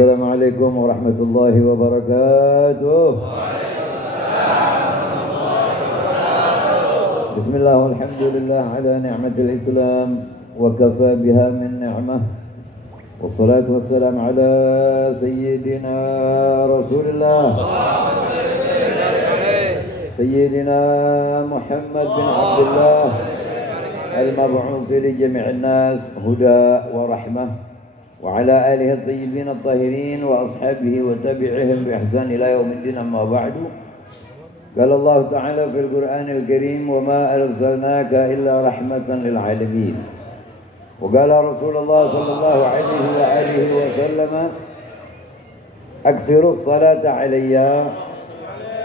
Assalamualaikum warahmatullahi wabarakatuh. Bismillah walhamdulillah ala ni'matil Islam wa kafa biha min ni'mah. Wassalatu wassalamu ala sayyidina Rasulillah Sayyidina Muhammad bin Abdullah al-mab'uth li jami'in nas huda wa rahmah وعلى آله الطيبين الطاهرين وأصحابه وتابعهم بإحسان إلى يوم الدين أما بعد قال الله تعالى في القرآن الكريم وما أرسلناك إلا رحمة للعالمين وقال رسول الله صلى الله عليه وآله وسلم أكثروا الصلاة علي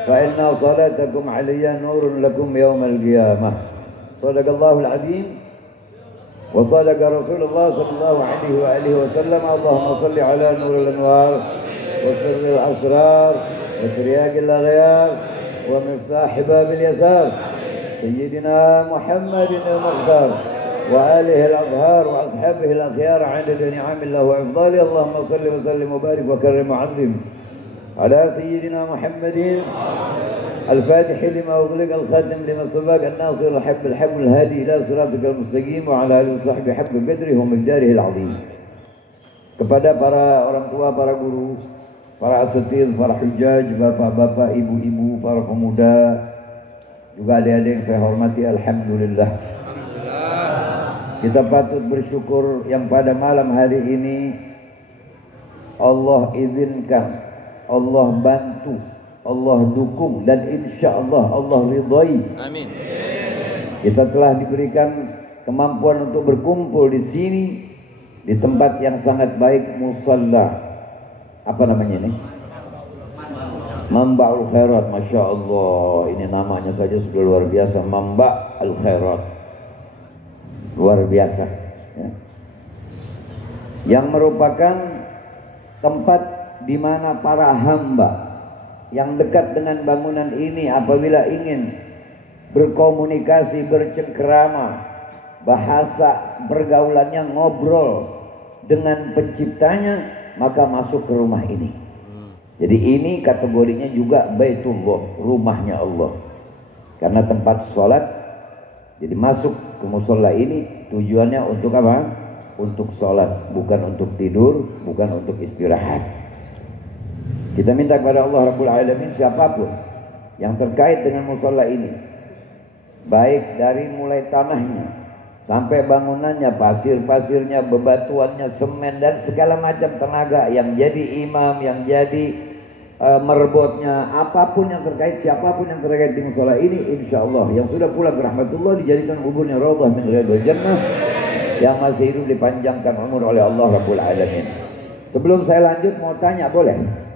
فإن صلاتكم علي نور لكم يوم القيامة صدق الله العظيم وصدق رسول الله صلى الله عليه وآله وسلم اللهم صل على نور الأنوار وسر الأسرار وترياق الأغيار ومفتاح باب اليسار سيدنا محمد المختار وآله الأطهار وأصحابه الأخيار عدد نعم الله وإفضاله اللهم صل وسلم وبارك وكرم وعظم على سيدنا محمد الفاتح لما أغلق الخاتم لما سبق الناصر الحق بالحق الهادي إلى صراطك المستقيم وعلى آله وصحبه حق قدره ومقداره العظيم. Kepada para orang tua, para guru, para asatidz, para hujjaj, bapak-bapak, ibu-ibu, para pemuda, juga adik-adik yang saya hormati, alhamdulillah. Kita patut bersyukur yang pada malam hari ini Allah izinkan, Allah bantu, Allah dukung dan insya Allah Allah ridhai. Amin. Kita telah diberikan kemampuan untuk berkumpul di sini di tempat yang sangat baik, musalla. Apa namanya ini? Mamba'ul Khairat. Masya Allah, ini namanya saja sudah luar biasa. Mamba'ul Khairat, luar biasa ya. Yang merupakan tempat di mana para hamba yang dekat dengan bangunan ini apabila ingin berkomunikasi, bercengkerama, bahasa pergaulannya ngobrol dengan penciptanya, maka masuk ke rumah ini. Jadi ini kategorinya juga Baitullah, rumahnya Allah. Karena tempat sholat, jadi masuk ke musola ini tujuannya untuk apa? Untuk sholat, bukan untuk tidur, bukan untuk istirahat. Kita minta kepada Allah Rabbul Alamin, siapapun yang terkait dengan musola ini, baik dari mulai tanahnya sampai bangunannya, pasir-pasirnya, bebatuannya, semen dan segala macam tenaga, yang jadi imam, yang jadi merebotnya, apapun yang terkait, siapapun yang terkait di musola ini, insya Allah yang sudah pulang ke rahmatullah dijadikan kuburnya raudhah min riyadhil jannah, yang masih hidup dipanjangkan umur oleh Allah Rabbul Alamin. Sebelum saya lanjut mau tanya, boleh?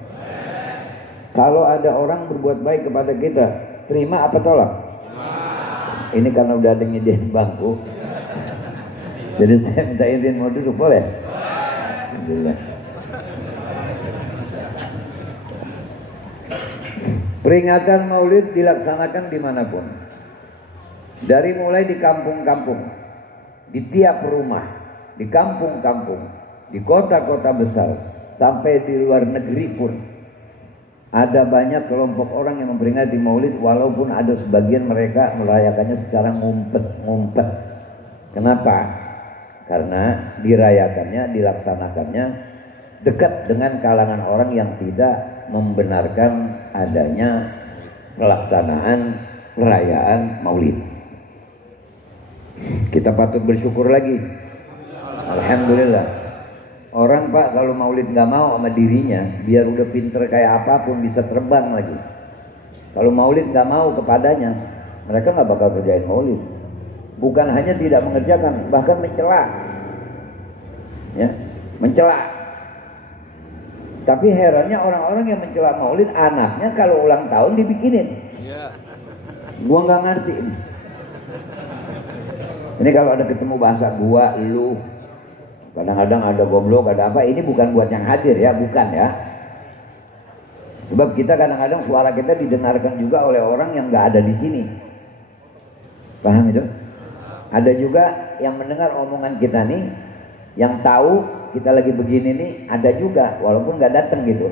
Kalau ada orang berbuat baik kepada kita, terima apa tolak? Ini karena udah ada nyediain bangku, jadi saya minta izin mau duduk, boleh? Alhamdulillah. Peringatan Maulid dilaksanakan dimanapun, dari mulai di kampung-kampung, di tiap rumah, di kampung-kampung, di kota-kota besar, sampai di luar negeri pun. Ada banyak kelompok orang yang memperingati Maulid, walaupun ada sebagian mereka merayakannya secara ngumpet-ngumpet. Kenapa? Karena dirayakannya, dilaksanakannya dekat dengan kalangan orang yang tidak membenarkan adanya pelaksanaan perayaan Maulid. Kita patut bersyukur lagi. Alhamdulillah. Orang Pak kalau Maulid nggak mau sama dirinya, biar udah pinter kayak apapun bisa terbang lagi. Kalau Maulid nggak mau kepadanya, mereka nggak bakal kerjain Maulid. Bukan hanya tidak mengerjakan, bahkan mencela, ya, mencela. Tapi herannya orang-orang yang mencela Maulid, anaknya kalau ulang tahun dibikinin. Gua nggak ngerti ini. Ini kalau ada ketemu bahasa gua, lu. Kadang-kadang ada goblok, ada apa, ini bukan buat yang hadir ya, bukan ya. Sebab kita kadang-kadang suara kita didengarkan juga oleh orang yang nggak ada di sini. Paham itu? Ada juga yang mendengar omongan kita nih, yang tahu kita lagi begini nih ada juga, walaupun nggak datang gitu,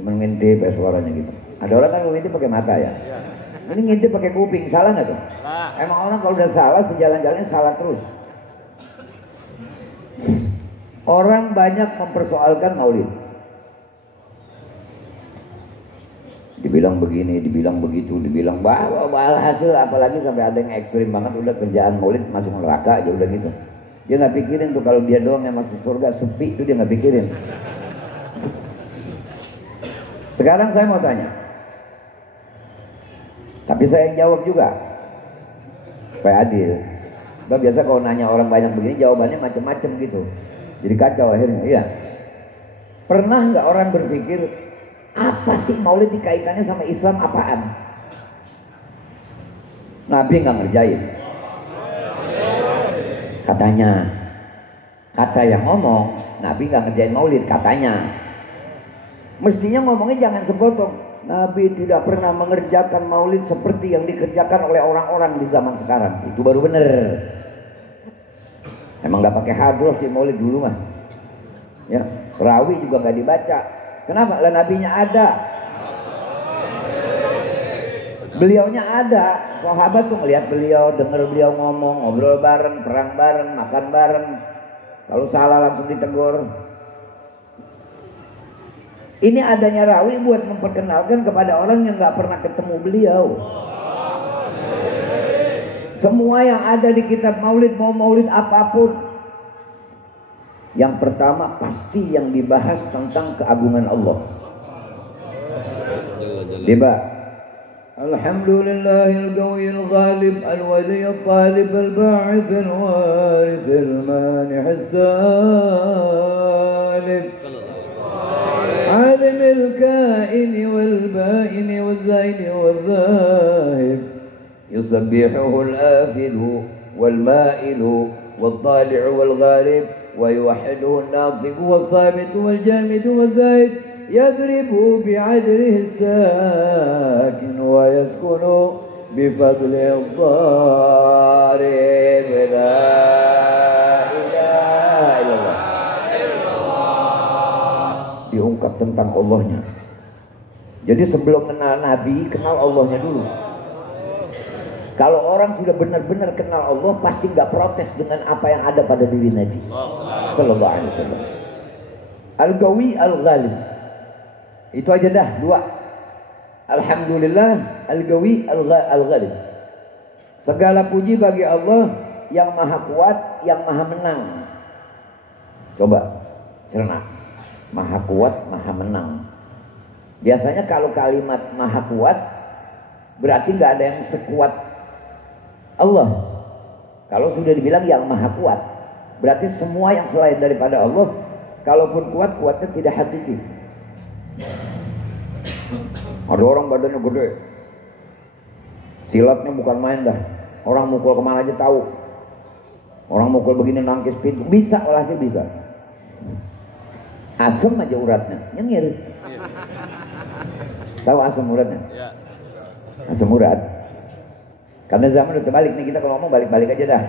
cuma ngintip suaranya gitu. Ada orang kan ngintip pakai mata ya, ini ngintip pakai kuping, salah nggak tuh? Emang orang kalau udah salah sejalan-jalannya salah terus. Orang banyak mempersoalkan maulid, dibilang begini, dibilang begitu, dibilang bahwa hasil, apalagi sampai ada yang ekstrim banget, udah kerjaan maulid masuk neraka aja udah gitu. Dia nggak pikirin tuh kalau dia doang yang masuk surga, sepi itu dia nggak pikirin. Sekarang saya mau tanya, tapi saya yang jawab juga supaya adil. Bah, biasa kalau nanya orang banyak begini jawabannya macam-macam gitu, jadi kacau akhirnya. Iya, pernah nggak orang berpikir apa sih maulid dikaitannya sama Islam apaan? Nabi nggak ngerjain. Katanya, kata yang ngomong, Nabi nggak ngerjain maulid katanya. Mestinya ngomongnya jangan sepotong. Nabi tidak pernah mengerjakan maulid seperti yang dikerjakan oleh orang-orang di zaman sekarang. Itu baru bener. Emang nggak pakai hadroh sih maulid dulu mah. Ya, rawi juga nggak dibaca. Kenapa? Lah nabinya ada. Beliaunya ada, sahabat tuh ngelihat beliau, dengar beliau ngomong, ngobrol bareng, perang bareng, makan bareng. Kalau salah langsung ditegur. Ini adanya rawi buat memperkenalkan kepada orang yang nggak pernah ketemu beliau. Semua yang ada di kitab maulid, mau maulid apapun, yang pertama pasti yang dibahas tentang keagungan Allah. Tiba الحمد لله القوي الغالب الولي الطالب الباعث الوارث المانع السالب عالم الكائن والبائن والزائد والذاهب يسبحه الآفل والمائل والطالع والغالب ويوحده الناطق والصامت والجامد والذاهب يضرب بعدله الساكن ويسكن بفضل الضارب لا إله إلا الله. Diungkap tentang Allahnya. Jadi sebelum kenal Nabi, kenal Allahnya dulu. Kalau orang sudah benar-benar kenal Allah, pasti nggak protes dengan apa yang ada pada diri Nabi Sallallahu Alaihi Wasallam. Al-Qawi Al-Ghalib. Itu aja dah, dua. Alhamdulillah Al-Qawi Al-Ghalib. Segala puji bagi Allah yang maha kuat, yang maha menang. Coba cerna, maha kuat, maha menang. Biasanya kalau kalimat maha kuat berarti nggak ada yang sekuat Allah. Kalau sudah dibilang yang maha kuat, berarti semua yang selain daripada Allah, kalaupun kuat, kuatnya tidak hakiki. Ada orang badannya gede, silatnya bukan main dah. Orang mukul kemana aja tahu. Orang mukul begini nangkis pintu, bisa, olah sih bisa. Asem aja uratnya, nyengir. Tahu asem uratnya? Asem urat. Karena zaman udah terbalik nih, kita kalau ngomong balik-balik aja dah.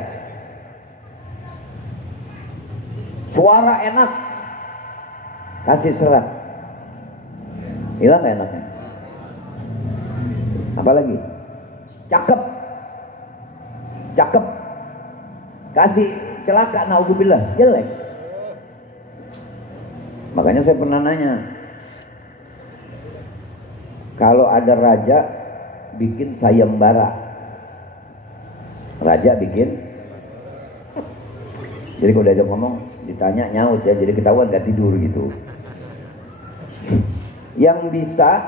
Suara enak, kasih serat, hilang gak enaknya? Apalagi cakep, cakep, kasih celaka, naudzubillah, jelek. Makanya saya pernah nanya, kalau ada raja bikin sayembara, raja bikin, jadi kalau diajak ngomong ditanya nyaut ya, jadi ketahuan gak tidur gitu. Yang bisa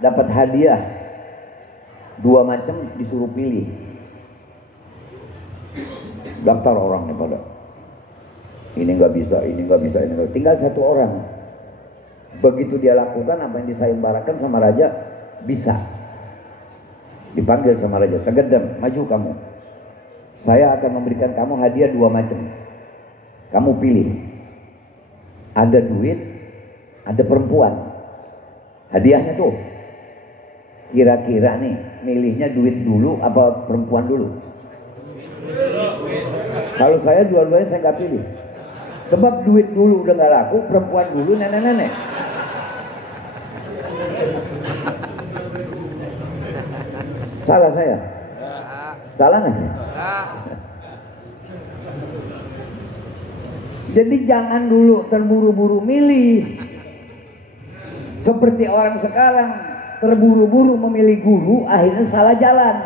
dapat hadiah dua macam, disuruh pilih. Daftar orangnya pada, ini nggak bisa, ini nggak bisa, ini nggak. Tinggal satu orang. Begitu dia lakukan apa yang disayembarakan sama raja, bisa. Dipanggil sama raja, tegedem, maju kamu. Saya akan memberikan kamu hadiah dua macam. Kamu pilih. Ada duit, ada perempuan. Hadiahnya tuh, kira-kira nih, milihnya duit dulu apa perempuan dulu? Kalau saya dua-duanya saya nggak pilih. Sebab duit dulu udah gak laku, perempuan dulu nenek-nenek. Salah saya? Salah nggak sih? Jadi jangan dulu terburu-buru milih. Seperti orang sekarang terburu-buru memilih guru, akhirnya salah jalan.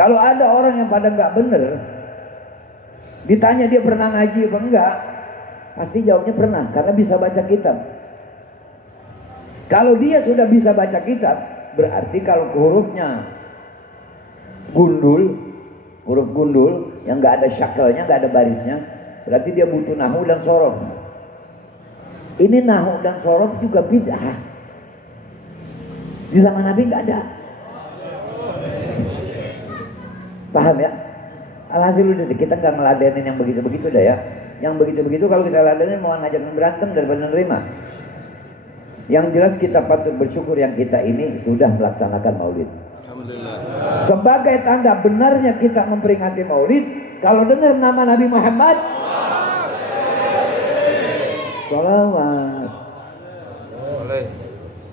Kalau ada orang yang pada nggak bener, ditanya dia pernah ngaji apa enggak, pasti jawabnya pernah, karena bisa baca kitab. Kalau dia sudah bisa baca kitab, berarti kalau hurufnya gundul, huruf gundul yang nggak ada syakelnya, nggak ada barisnya, berarti dia butuh nahu dan sorof. Ini nahu dan sorof juga bid'ah. Di zaman Nabi nggak ada. Paham ya? Alhasil udah kita nggak ngeladenin yang begitu-begitu dah ya. Yang begitu-begitu kalau kita ladenin mau ngajak berantem daripada nerima. Yang jelas kita patut bersyukur yang kita ini sudah melaksanakan maulid. Sebagai tanda benarnya kita memperingati maulid, kalau dengar nama Nabi Muhammad sholawat.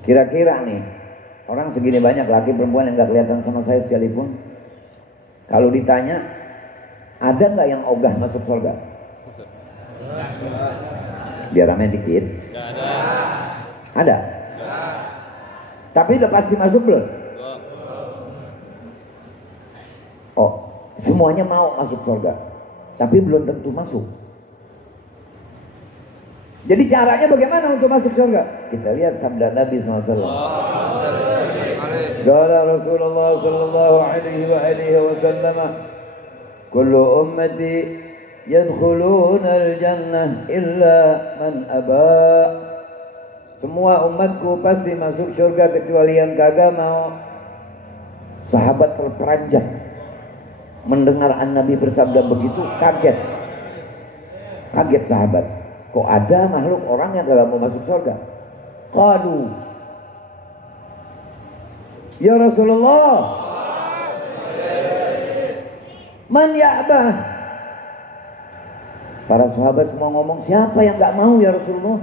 Kira-kira nih, orang segini banyak laki perempuan yang gak kelihatan sama saya sekalipun, kalau ditanya, ada gak yang ogah masuk surga? Biar rame dikit. Ada? Tapi udah pasti masuk belum? Oh, semuanya mau masuk surga, tapi belum tentu masuk. Jadi caranya bagaimana untuk masuk surga? Kita lihat sabda Nabi SAW. Qala Rasulullah sallallahu alaihi wasallam, kullu ummati yadkhuluna al-jannah illa man aba. Semua umatku pasti masuk surga kecuali yang kagak mau. Sahabat terperanjat mendengar An-Nabi bersabda begitu, kaget. Kaget sahabat. Kok ada makhluk orang yang gak mau masuk surga? Qalu, ya Rasulullah, man ya'bah. Para sahabat semua ngomong, siapa yang gak mau ya Rasulullah?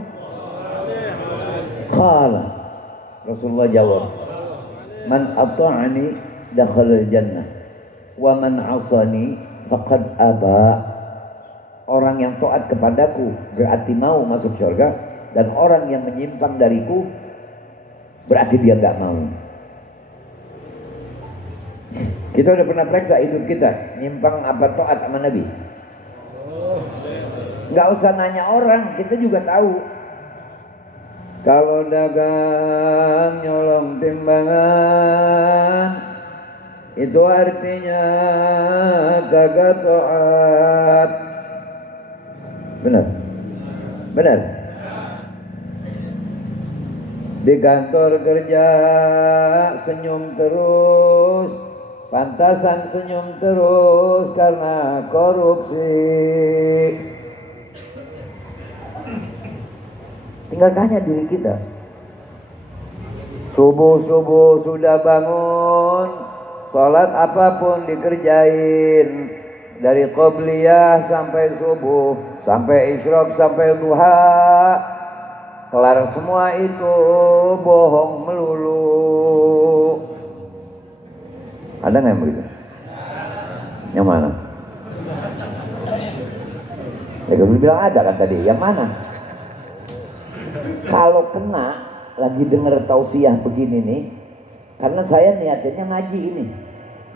Qala, Rasulullah jawab, man ata'ani dakhala al-jannah wa man 'asani faqad aba. Orang yang taat kepadaku berarti mau masuk surga, dan orang yang menyimpang dariku berarti dia gak mau. Kita udah pernah periksa hidup kita, nyimpang apa taat sama Nabi? Gak usah nanya orang, kita juga tahu. Kalau dagang nyolong timbangan, itu artinya kagak taat. Benar? Benar? Di kantor kerja senyum terus, pantasan senyum terus karena korupsi. Tinggal tanya diri kita. Subuh-subuh sudah bangun, sholat apapun dikerjain, dari qobliyah sampai subuh, sampai isyraq, sampai duha, kelar semua itu bohong melulu. Ada nggak yang begitu? Yang mana? Ya gue bilang ada kan tadi. Yang mana? Kalau kena lagi denger tausiah begini nih, karena saya niatnya ngaji ini,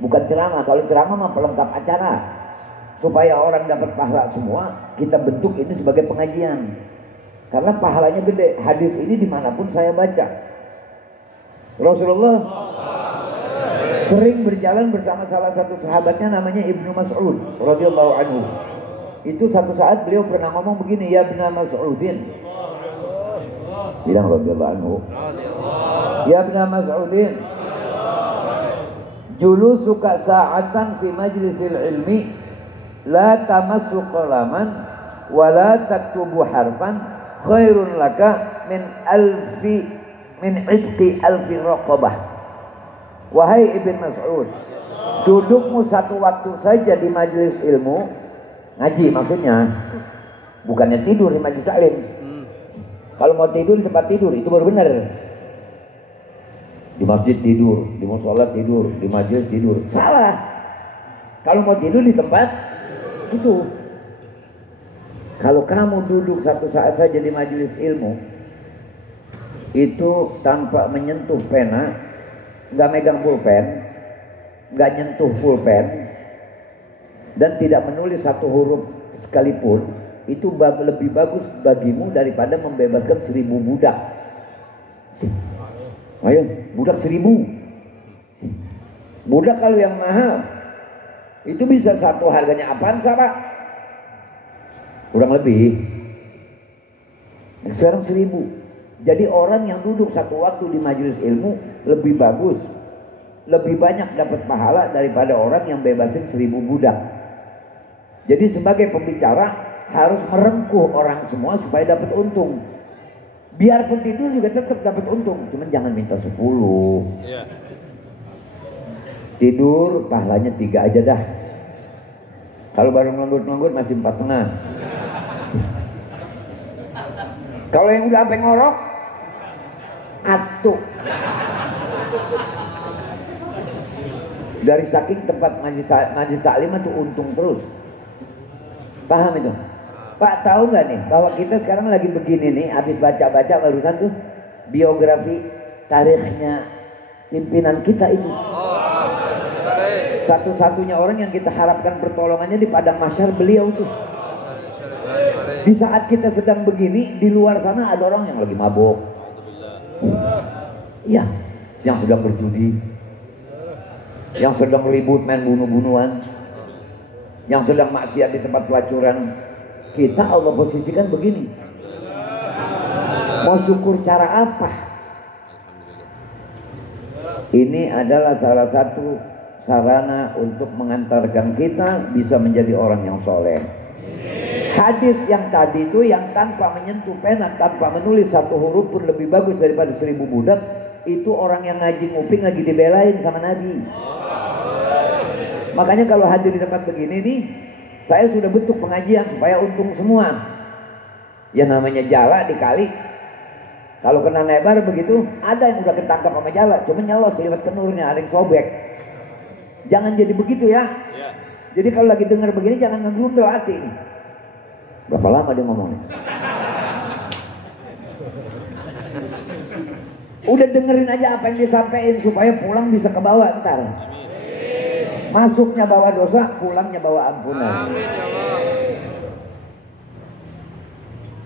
bukan ceramah. Kalau ceramah mah pelengkap acara. Supaya orang dapat pahala semua, kita bentuk ini sebagai pengajian. Karena pahalanya gede. Hadis ini dimanapun saya baca. Rasulullah sering berjalan bersama salah satu sahabatnya namanya Ibnu Mas'ud radhiyallahu anhu. Itu satu saat beliau pernah ngomong begini, ya Ibnu Mas'udin. Bilang radhiyallahu anhu. Ya Ibnu Mas'udin. Julusuka sa'atan fi majlisil ilmi la tamassu qalaman wa la taktubu harfan khairun laka min idqi alfi raqabah. Wahai Ibn Mas'ud, Dudukmu satu waktu saja di majelis ilmu, ngaji maksudnya, bukannya tidur di majelis taklim. Kalau mau tidur di tempat tidur itu baru benar. Di masjid tidur, di musola tidur, di majelis tidur, salah. Kalau mau tidur di tempat itu. Kalau kamu duduk satu saat saja di majelis ilmu, itu tanpa menyentuh pena, nggak megang pulpen, nggak nyentuh pulpen, dan tidak menulis satu huruf sekalipun, itu lebih bagus bagimu daripada membebaskan 1000 budak. Ayo, budak 1000. Budak kalau yang mahal, itu bisa satu harganya apaan, Sarah? Kurang lebih. Sekarang 1000. Jadi orang yang duduk satu waktu di majelis ilmu lebih bagus, lebih banyak dapat pahala daripada orang yang bebasin 1000 budak. Jadi sebagai pembicara harus merengkuh orang semua supaya dapat untung. Biarpun tidur juga tetap dapat untung, cuman jangan minta 10. Tidur pahalanya 3 aja dah. Kalau baru melenggut-melenggut masih 4,5. Kalau yang udah sampai ngorok, atuh. Dari saking tempat majlis taklim itu untung terus. Paham itu? Pak, tahu nggak nih bahwa kita sekarang lagi begini nih, habis baca-baca barusan tuh biografi tarikhnya pimpinan kita itu. Satu-satunya orang yang kita harapkan pertolongannya di padang mahsyar beliau tuh. Di saat kita sedang begini, di luar sana ada orang yang lagi mabuk. Iya, yang sedang berjudi, yang sedang ribut main bunuh-bunuhan, yang sedang maksiat di tempat pelacuran. Kita Allah posisikan begini. Mau syukur cara apa? Ini adalah salah satu sarana untuk mengantarkan kita bisa menjadi orang yang soleh. Hadis yang tadi itu yang tanpa menyentuh pena, tanpa menulis satu huruf pun lebih bagus daripada 1000 budak. Itu orang yang ngaji nguping lagi dibelain sama Nabi. Makanya kalau hadir di tempat begini nih, saya sudah bentuk pengajian supaya untung semua. Ya namanya jala dikali, kalau kena nebar begitu, ada yang udah ketangkap sama jala, cuma nyelos lewat kenurnya, ada yang sobek. Jangan jadi begitu ya. Jadi kalau lagi dengar begini jangan ngegrundel hati. Berapa lama dia ngomongnya? Udah dengerin aja apa yang disampaikan supaya pulang bisa ke bawah ntar. Masuknya bawa dosa, pulangnya bawa ampunan.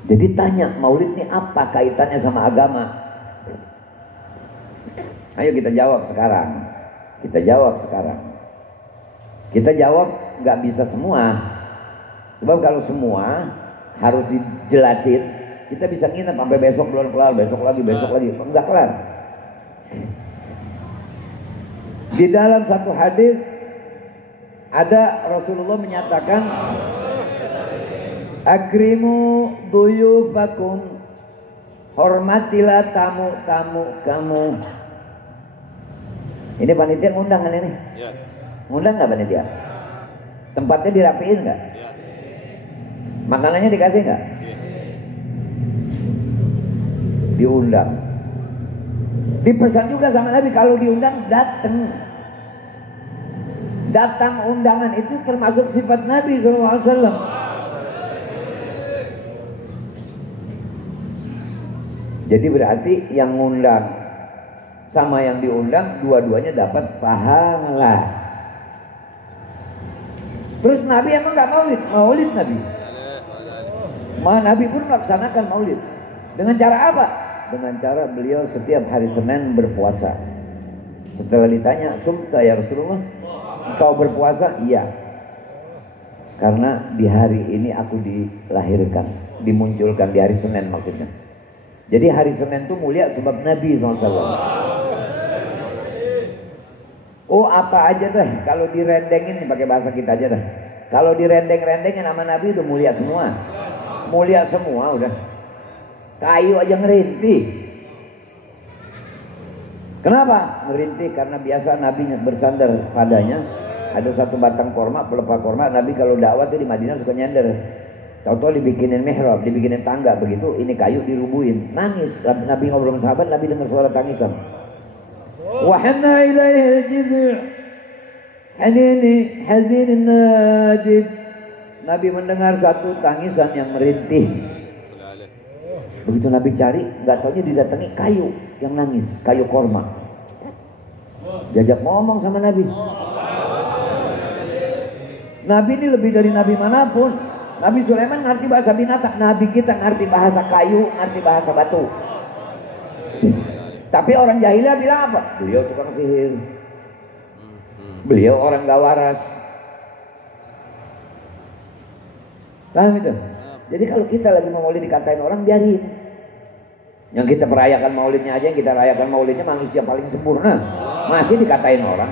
Jadi tanya, maulid ini apa kaitannya sama agama? Ayo kita jawab sekarang. Kita jawab sekarang. Kita jawab nggak bisa semua. Sebab kalau semua harus dijelasin, kita bisa nginep sampai besok belum kelar, besok lagi, enggak kelar. Di dalam satu hadis ada Rasulullah menyatakan, akrimu duyufakum, hormatilah tamu-tamu kamu. Ini panitia ngundang kan ini? Ya. Ngundang nggak panitia? Tempatnya dirapiin nggak? Ya. Makanannya dikasih nggak? Ya. Diundang. Dipesan juga sama Nabi kalau diundang datang. Datang undangan itu termasuk sifat Nabi SAW. Jadi berarti yang ngundang sama yang diundang dua-duanya dapat pahala. Terus Nabi emang nggak maulid? Maulid Nabi. Nabi pun melaksanakan maulid. Dengan cara apa? Dengan cara beliau setiap hari Senin berpuasa. Setelah ditanya, "Sumta ya Rasulullah, engkau berpuasa?" Iya. Karena di hari ini aku dilahirkan, dimunculkan di hari Senin maksudnya. Jadi hari Senin itu mulia sebab Nabi SAW. Oh apa aja dah, kalau direndengin pakai bahasa kita aja dah. Kalau direndeng-rendengin sama Nabi itu mulia semua. Mulia semua udah. Kayu aja ngerintih. Kenapa? Merintih karena biasa Nabi bersandar padanya. Ada satu batang korma, pelepah korma. Nabi kalau dakwah tuh di Madinah suka nyender. Tahu-tahu dibikinin mihrab, dibikinin tangga begitu. Ini kayu dirubuhin, nangis. Nabi ngobrol sama sahabat, Nabi dengar suara tangisan. Wahanna ilaihi al-jidh' hanini hazin nadib. Nabi mendengar satu tangisan yang merintih. Begitu Nabi cari, nggak taunya didatangi kayu yang nangis, kayu korma. Diajak ngomong sama Nabi. Nabi ini lebih dari Nabi manapun. Nabi Sulaiman ngerti bahasa binatang, Nabi kita ngerti bahasa kayu, ngerti bahasa batu. Tapi orang jahiliyah bilang apa? Beliau tukang sihir. Beliau orang gak waras. Paham itu? Jadi kalau kita lagi mau maulid dikatain orang, biarin. Yang kita merayakan maulidnya aja, yang kita rayakan maulidnya manusia paling sempurna, masih dikatain orang.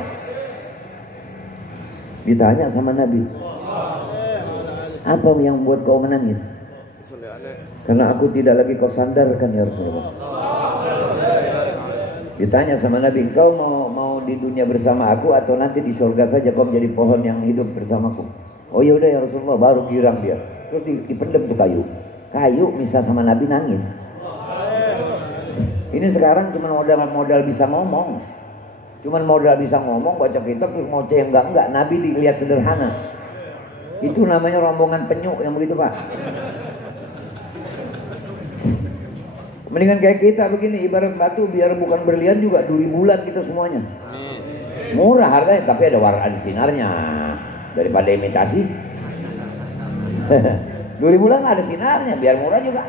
Ditanya sama Nabi, apa yang membuat kau menangis? Karena aku tidak lagi kau sandarkan ya Rasulullah. Ditanya sama Nabi, kau mau di dunia bersama aku atau nanti di surga saja kau menjadi pohon yang hidup bersamaku? Oh ya udah ya Rasulullah, baru girang dia. Terus dipendem tuh kayu. Kayu misal sama Nabi nangis. Ini sekarang cuma modal bisa ngomong. Cuman modal bisa ngomong, baca kitab terus ngoceh enggak. Nabi dilihat sederhana. Itu namanya rombongan penyuk yang begitu, Pak. Mendingan kayak kita begini, ibarat batu biar bukan berlian juga duri bulan kita semuanya. Murah harganya tapi ada warna sinarnya. Daripada imitasi. Duri bulan ada sinarnya, biar murah juga.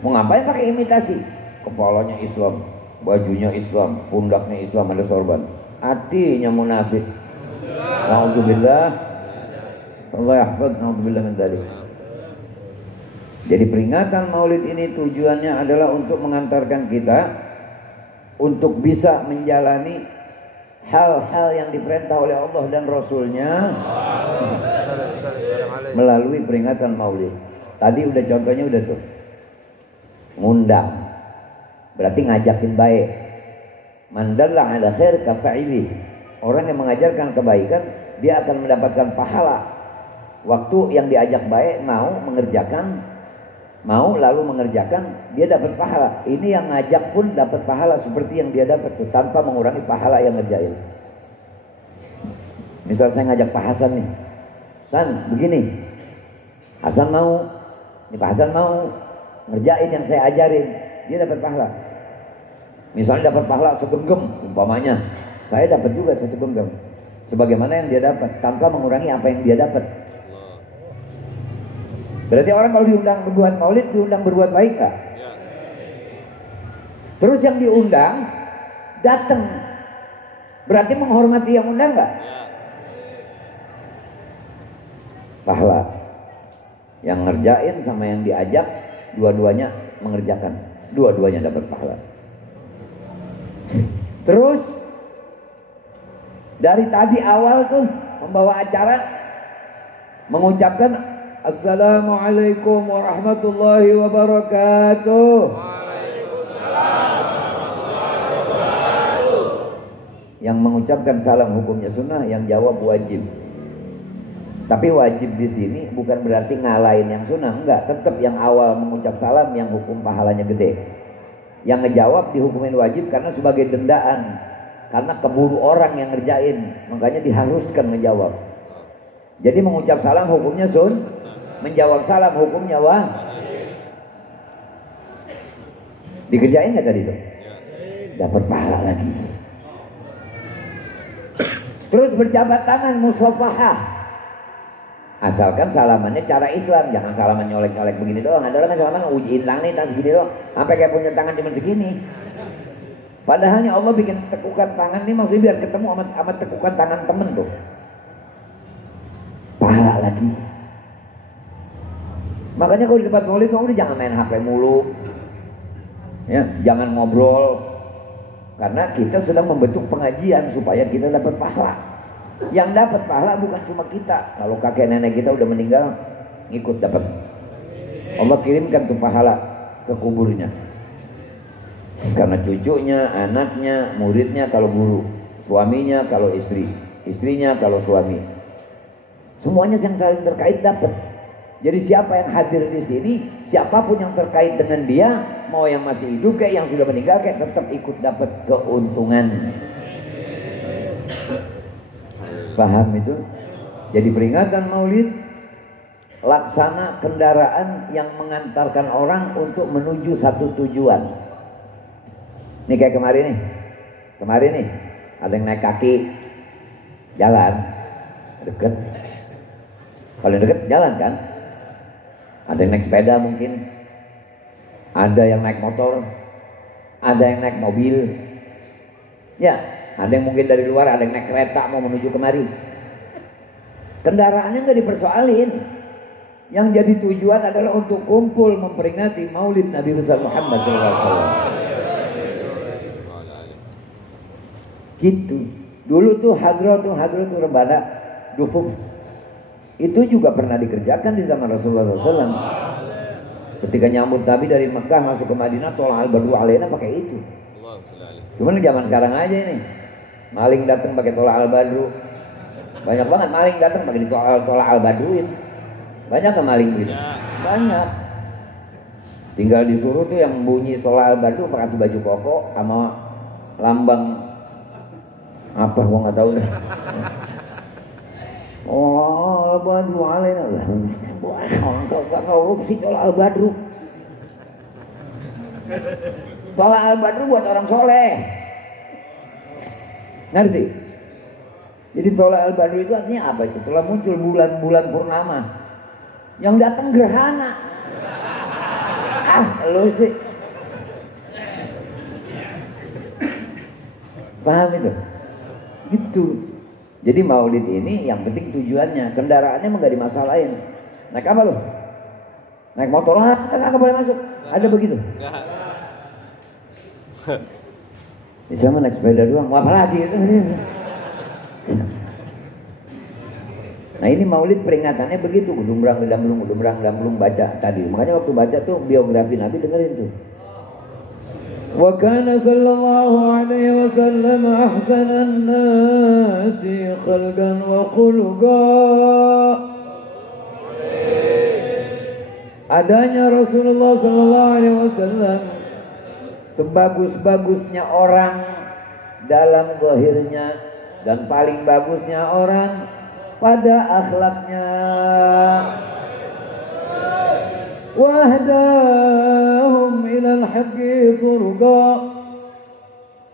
Mau ngapain pakai imitasi? Kepalanya Islam, bajunya Islam, pundaknya Islam, ada sorban. Hatinya munafik. Alhamdulillah. Allah yahfaz, alhamdulillah min dzalik. Jadi peringatan Maulid ini tujuannya adalah untuk mengantarkan kita untuk bisa menjalani hal-hal yang diperintah oleh Allah dan Rasulnya melalui peringatan Maulid. Tadi udah contohnya udah tuh, ngundang, berarti ngajakin baik. Mandalla ala khair kafa'ili. Orang yang mengajarkan kebaikan dia akan mendapatkan pahala. Waktu yang diajak baik mau mengerjakan, mau lalu mengerjakan, dia dapat pahala. Ini yang ngajak pun dapat pahala seperti yang dia dapat tuh, tanpa mengurangi pahala yang ngerjain. Misal saya ngajak Pak Hasan nih, San begini, Hasan mau, ini Pak Hasan mau ngerjain yang saya ajarin, dia dapat pahala. Misalnya dapat pahala segenggam umpamanya, saya dapat juga satu genggam, sebagaimana yang dia dapat, tanpa mengurangi apa yang dia dapat. Berarti orang kalau diundang berbuat maulid, diundang berbuat baik kah? Terus yang diundang datang, berarti menghormati yang undang nggak? Pahala. Yang ngerjain sama yang diajak, dua-duanya mengerjakan, dua-duanya dapat pahala. Terus dari tadi awal tuh membawa acara mengucapkan Assalamualaikum warahmatullahi wabarakatuh. Yang mengucapkan salam hukumnya sunnah, yang jawab wajib. Tapi wajib di sini bukan berarti ngalahin yang sunnah, enggak. Tetap yang awal mengucap salam yang hukum pahalanya gede. Yang ngejawab dihukumin wajib karena sebagai dendaan, karena keburu orang yang ngerjain, makanya diharuskan menjawab. Jadi mengucap salam hukumnya menjawab salam hukumnya dikerjain nggak tadi tuh? Dapat pahala lagi. Terus berjabat tangan musafahah. Asalkan salamannya cara Islam, jangan salaman nyolek-nyolek begini doang. Ada orang salaman ujiin lang nih, tangan segini doang, sampai kayak punya tangan cuma segini. Padahalnya Allah bikin tekukan tangan nih maksudnya biar ketemu sama tekukan tangan temen tuh. Pahala lagi. Makanya kalau di tempat maulid kamu jangan main HP mulu, ya, jangan ngobrol, karena kita sedang membentuk pengajian supaya kita dapat pahala. Yang dapat pahala bukan cuma kita. Kalau kakek nenek kita udah meninggal, ngikut dapat. Allah kirimkan tuh pahala ke kuburnya. Karena cucunya, anaknya, muridnya kalau guru, suaminya kalau istri, istrinya kalau suami. Semuanya yang saling terkait dapat. Jadi siapa yang hadir di sini, siapapun yang terkait dengan dia, mau yang masih hidup kayak yang sudah meninggal kayak tetap ikut dapat keuntungan. Paham itu? Jadi peringatan Maulid, laksana kendaraan yang mengantarkan orang untuk menuju satu tujuan. Ini kayak kemarin nih, ada yang naik kaki, jalan, deket. Kalau deket jalan kan? Ada yang naik sepeda mungkin, ada yang naik motor, ada yang naik mobil, ya, ada yang mungkin dari luar, ada yang naik kereta mau menuju kemari. Kendaraannya nggak dipersoalin. Yang jadi tujuan adalah untuk kumpul memperingati Maulid Nabi besar Muhammad SAW. Gitu. Dulu tuh hadratu rebana dufuf itu juga pernah dikerjakan di zaman Rasulullah SAW. Ketika nyambut Nabi dari Mekah masuk ke Madinah, tolak al-badru alaina pakai itu. Cuman zaman sekarang aja nih, maling datang pakai tolak al-badru. Banyak banget maling datang pakai tolak al-badruin. Banyak ke maling gitu? Banyak. Tinggal disuruh tuh yang bunyi tolak al-badru pakai baju koko sama lambang apa gua nggak tahu deh. Oh, al-badru alaina lah. Orang gak korupsi tolak al-badru. Tolak al-badru buat orang soleh. Ngerti? Jadi tolak al-badru itu artinya apa itu? Telah muncul bulan-bulan purnama. Yang datang gerhana. Lu sih. Paham itu? Gitu. Jadi Maulid ini yang penting tujuannya, kendaraannya emang gak dimasalahin. Naik apa lu? Naik motor lah, kan gak boleh masuk. Ada begitu? Bisa mah naik sepeda doang, mau apa lagi? Nah ini Maulid peringatannya begitu, udumbrang damlung baca tadi. Makanya waktu baca tuh biografi Nabi dengerin tuh. Wa kana sallallahu alaihi wasallam ahsanan nasi khalqan wa khuluqan. Adanya Rasulullah sallallahu alaihi wasallam sebagus-bagusnya orang dalam zahirnya dan paling bagusnya orang pada akhlaknya. Wahdahum ilal haqqi turqa,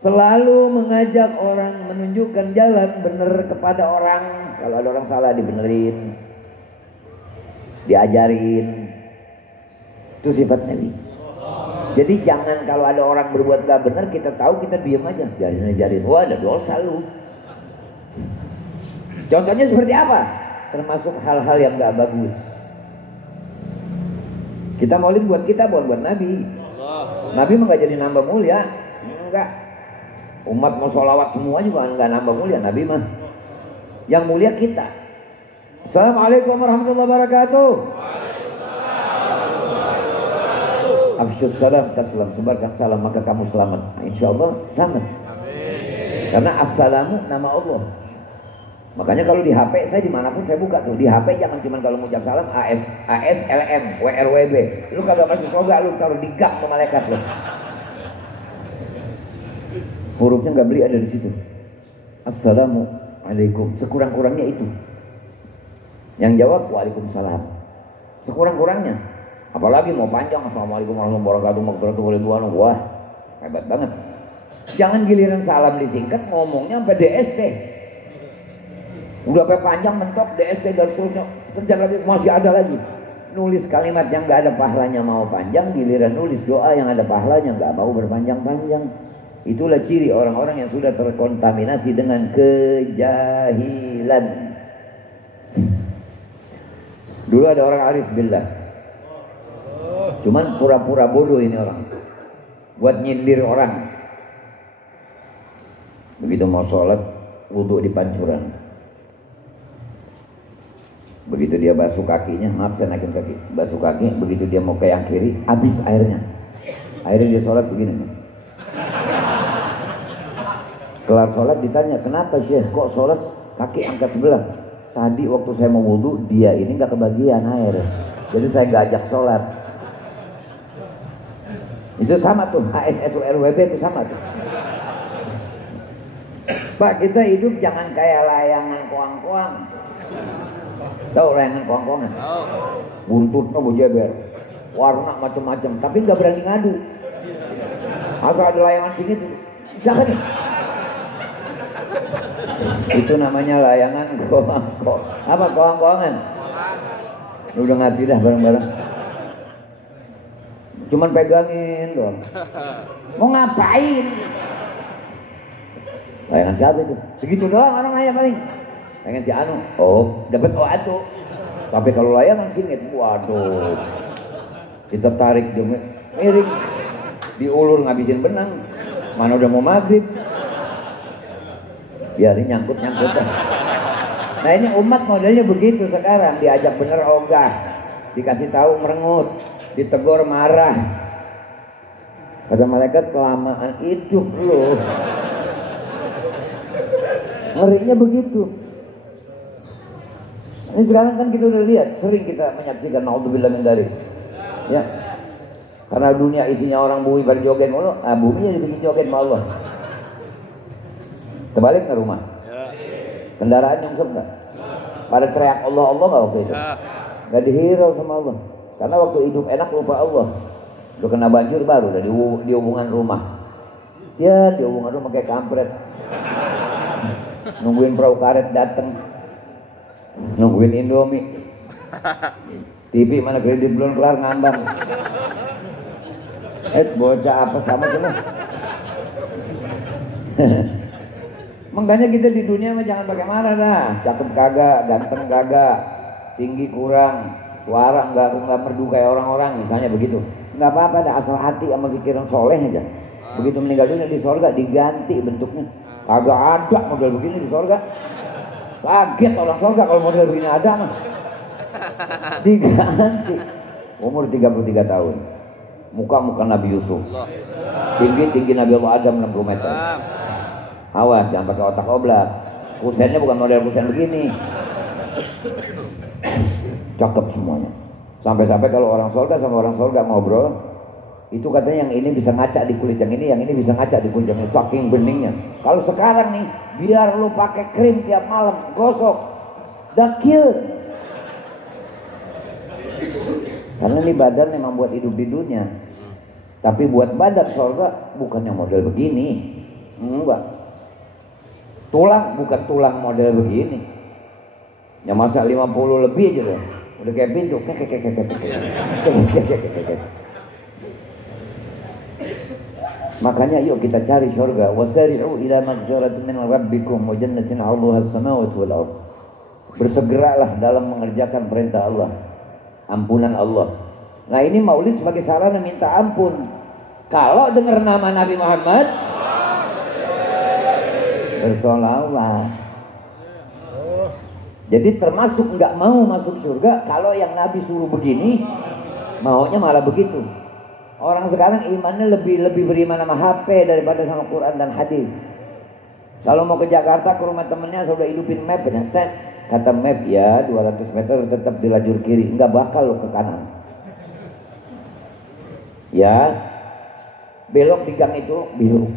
selalu mengajak orang, menunjukkan jalan benar kepada orang. Kalau ada orang salah dibenerin, diajarin. Itu sifat Nabi. Jadi jangan kalau ada orang berbuat gak benar kita tahu, kita diam aja, biarin. Wah, ada dosa lu. Contohnya seperti apa? Termasuk hal-hal yang gak bagus. Kita maulid buat kita, buat Nabi. Nabi mah gak jadi nambah mulia. Enggak. Umat mau sholawat semua juga gak nambah mulia. Nabi mah yang mulia kita. Assalamualaikum warahmatullahi wabarakatuh. Afsyus salam taslam, sebarkan salam maka kamu selamat. Nah, insya Allah selamat. Karena assalamu nama Allah. Makanya kalau di HP saya dimanapun saya buka tuh, di HP jangan cuma kalau mengucap salam ASLM WRWB. Lu kagak masuk surga, lu taruh di gak sama malaikat lu. Hurufnya nggak beli ada di situ. Assalamualaikum, sekurang-kurangnya itu. Yang jawab waalaikumsalam. Sekurang-kurangnya. Apalagi mau panjang, assalamualaikum warahmatullahi wabarakatuh, maghfiratullahi wabarakatuh. Wah, hebat banget. Jangan giliran salam disingkat, ngomongnya sampai DST. Udah sampai panjang mentok DST dan seterusnya. Terjadi lagi masih ada lagi. Nulis kalimat yang nggak ada pahalanya mau panjang, giliran nulis doa yang ada pahalanya nggak mau berpanjang-panjang. Itulah ciri orang-orang yang sudah terkontaminasi dengan kejahilan. Dulu ada orang arif billah, cuman pura-pura bodoh ini orang, buat nyindir orang. Begitu mau sholat, wudhu di pancuran. Begitu dia basuh kakinya, maaf saya naikin kaki, basuh kaki, begitu dia mau ke yang kiri, habis airnya. Akhirnya dia sholat begini nih. Kelar sholat ditanya, kenapa Syekh kok sholat kaki angkat sebelah? Tadi waktu saya mau wudu dia ini nggak kebagian air, jadi saya nggak ajak sholat. Itu sama tuh, HSSURWB itu sama tuh. Pak, kita hidup jangan kayak layangan koang-koang. Tahu layangan koang-koangan? Buntutnya berjeber, warna macam-macam, tapi nggak berani ngadu. Asal ada layangan sini tuh, bisa kan? Itu namanya layangan koang-koang. Apa koang-koangan? Udah ngerti dah bareng-bareng. Cuman pegangin doang. Mau ngapain? Layangan siapa itu? Segitu doang orang nanya paling. Layangan si Anu. Oh, dapat atuh. Tapi kalau layangan singit, waduh. Kita tarik dia miring. Diulur ngabisin benang. Mana udah mau maghrib. Biarin nyangkut-nyangkut. Nah ini umat modelnya begitu sekarang, diajak bener ogah, dikasih tahu merengut, ditegur marah. Kata malaikat, kelamaan hidup loh. Ngerinya begitu. Ini sekarang kan kita udah lihat, sering kita menyaksikan naudzubillah min dzalik. Ya. Karena dunia isinya orang bumi pada joget mulu, buminya dibikin joget sama Allah. Kebalik ke rumah. Kendaraan nyungsep nggak? Pada teriak Allah Allah nggak waktu itu? Nggak dihirau sama Allah. Karena waktu hidup enak lupa Allah. Udah kena banjir baru udah di hubungan rumah. Sial, di hubungan rumah kayak kampret. Nungguin perahu karet dateng. Nungguin Indomie. TV mana kredit belum kelar ngambang. Bocah apa sama semua. Makanya kita di dunia mah jangan pakai marah dah. Cakep kagak, ganteng kagak, tinggi kurang, suara enggak merdu kayak orang-orang misalnya begitu. Enggak apa-apa dah, asal hati sama pikiran soleh aja. Begitu meninggal dunia di sorga diganti bentuknya. Kagak ada model begini di sorga. Kaget orang sorga kalau model begini ada mah. Diganti. Umur 33 tahun. Muka-muka Nabi Yusuf. Tinggi Nabi Allah Adam 60 meter. Awas, jangan pakai otak oblak. Kusennya bukan model kusen begini. Cakep semuanya. Sampai-sampai kalau orang sorga sama orang sorga ngobrol, itu katanya yang ini bisa ngaca di kulit yang ini bisa ngaca di kulit yang ini. Saking beningnya. Kalau sekarang nih, biar lu pakai krim tiap malam, gosok, dakil. Karena ini badan memang buat hidup di dunia. Tapi buat badan sorga bukannya model begini. Enggak. Tulang bukan tulang model begini. Ya masa 50 lebih aja loh. Udah kayak pintu. Makanya yuk kita cari surga. Wasari'u ila maghfiratin min rabbikum wa jannatin 'arduha as-samawati wal ardh. Bersegeralah dalam mengerjakan perintah Allah. Ampunan Allah. Nah ini maulid sebagai sarana minta ampun. Kalau dengar nama Nabi Muhammad bersolawat. Jadi termasuk nggak mau masuk surga kalau yang Nabi suruh begini, maunya malah begitu. Orang sekarang imannya lebih beriman sama HP daripada sama Quran dan hadis. Kalau mau ke Jakarta ke rumah temennya sudah hidupin map, kata map ya 200 meter tetap di lajur kiri, nggak bakal lo ke kanan. Ya belok di gang itu biru.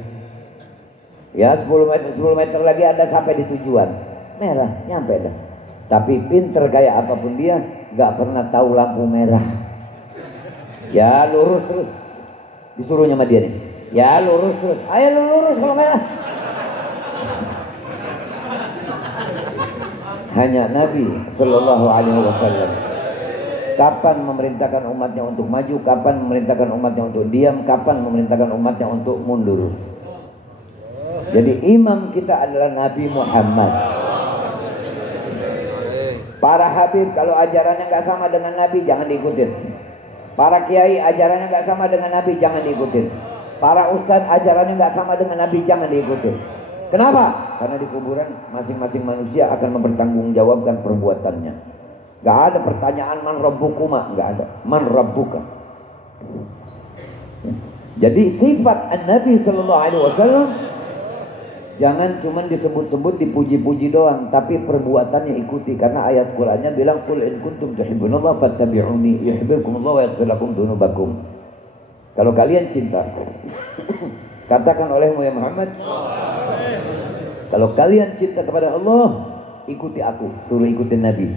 Ya 10 meter lagi Anda sampai di tujuan. Merah, nyampe dah. Tapi pinter kayak apapun dia, nggak pernah tahu lampu merah. Ya lurus terus. Disuruhnya sama dia nih. Ya lurus terus. Ayo lu lurus kalau merah. Hanya Nabi Sallallahu Alaihi Wasallam. Kapan memerintahkan umatnya untuk maju, kapan memerintahkan umatnya untuk diam, kapan memerintahkan umatnya untuk mundur. Jadi imam kita adalah Nabi Muhammad. Para habib kalau ajarannya nggak sama dengan Nabi jangan diikutin. Para kiai ajarannya nggak sama dengan Nabi jangan diikutin. Para ustadz ajarannya nggak sama dengan Nabi jangan diikutin. Kenapa? Karena di kuburan masing-masing manusia akan mempertanggungjawabkan perbuatannya. Gak ada pertanyaan man rabbukuma, gak ada. Man rabbuka. Jadi sifat An-Nabi Sallallahu Alaihi Wasallam Jangan cuma disebut-sebut, dipuji-puji doang, tapi perbuatannya ikuti. Karena ayat Qur'annya bilang, "Qul in kuntum tuhibbunallaha fattabi'uni yuhibbukumullahu wa yaghfir lakum dzunubakum." Kalau kalian cinta, katakan olehmu ya Muhammad, kalau kalian cinta kepada Allah, ikuti aku, suruh ikutin Nabi.